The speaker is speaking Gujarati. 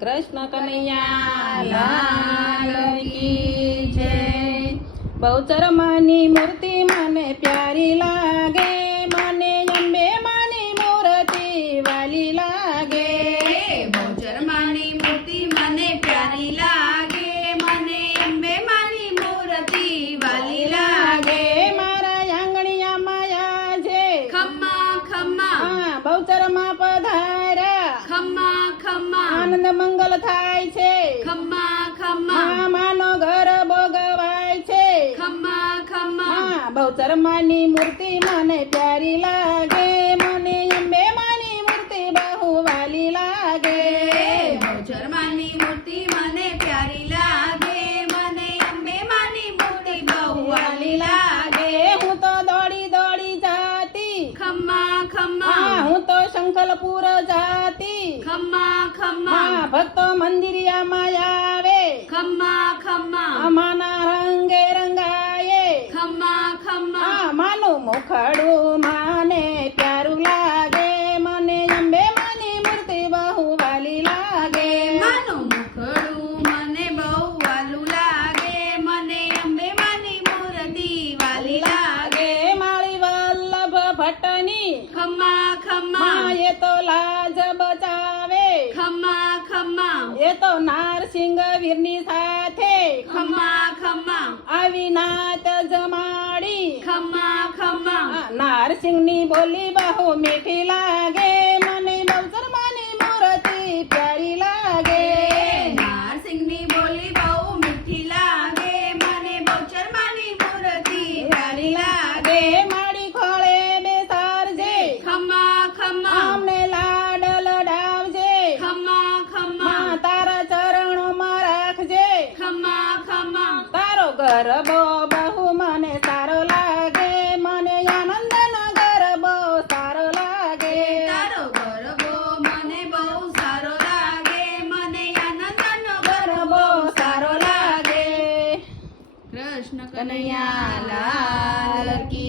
કૃષ્ણ કનૈયા લાલ કી જય। બહુચર માની મૂર્તિ મને પ્યારી લાગે, મને અંબે માની મૂર્તિ વાલી લાગે। બહુચર માની મૂર્તિ મને પ્યારી લાગે, મને અંબે માની મૂર્તિ વાલી લાગે। મારા આંગણિયા માયા છે ખમ્મા ખમ્મા બહુચર માં પધાર્યા, ખમ્મા ખમ્મા આનંદ મંગલ થાય છે, ખમ્મા ખમ્મા માનો ઘર ભોગવાય છે। ખમ્મા ખમ્મા બહુચર માની મૂર્તિ મને પ્યારી લાગે, મને અંબે માની મૂર્તિ બહુ વાલી લાગે। બહુચર માની મૂર્તિ મને પ્યારી લાગે, મને અંબે માની મૂર્તિ બહુ વાલી લાગે। હું તો દોડી દોડી જાતી, ખમ્મા ખમ્મા હું તો શંખલપુર જાતી, ખમ્મા ખમ્મા ભક્તો મંદિરિયામાં આવે, ખમ્મા ખમ્મા માના રંગે રંગાયે, ખમ્મા ખમ્મા માનું મુખડું માને પ્યારું લાગે, મને અંબે માની મૂર્તિ બહુ વાલી લાગે। માનું મુખડું મને બહુ વાલું લાગે, મને અંબે માની મૂર્તિ વાલી લાગે। માળી વલ્લભ ભટ્ટની ખમ્મા ખમ્મા એ તો લાજ બચાવે, ખમ્મા ખમ્મા એ તો નારસિંહ વીરની સાથે ખમ્મા ખમ્મા આવી નાત જમાડી। ખમ્મા ખમ્મા નારસિંહ ની બોલી બહુ મીઠી લાગે, મને બહુચર માની મૂર્તિ પ્યારી લાગે। નારસિંહની બોલી બહુ મીઠી લાગે, મને બહુચર માની મૂર્તિ વાલી લાગે। મારી ખોળે બેસાડજે, ખમ્મા ખમ્મા અમને લાડ લડાવજે, ખમ્મા ખમ્મા તારા ચરણોમાં રાખજે, ખમ્મા ખમ્મા તારો ગરબો બહુ મને સારો લાગે, મને આનંદનો ગરબો સારો લાગે। તારો ગરબો મને બહુ સારો લાગે, મને આનંદનો ગરબો સારો લાગે। કૃષ્ણ કનૈયા લાલ કી